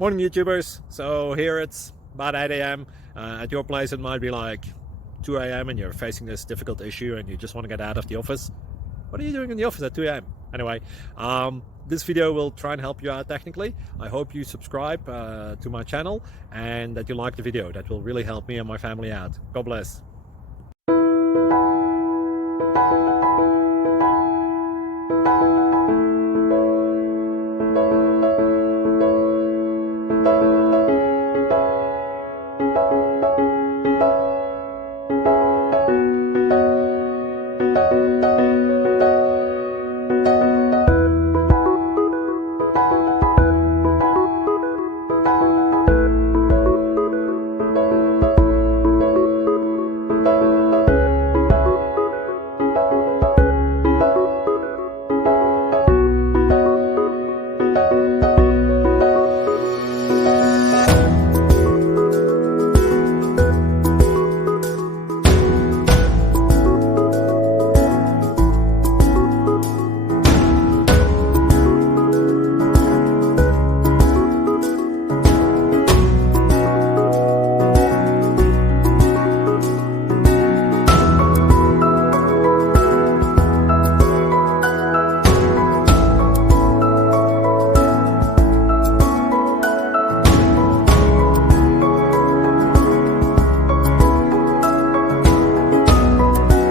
Morning YouTubers. So here it's about 8 a.m. At your place it might be like 2 a.m. and you're facing this difficult issue and you just want to get out of the office. What are you doing in the office at 2 a.m.? Anyway, this video will try and help you out technically. I hope you subscribe to my channel and that you like the video. That will really help me and my family out. God bless.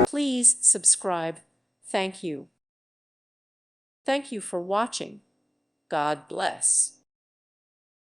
Please subscribe. Thank you. Thank you for watching. God bless.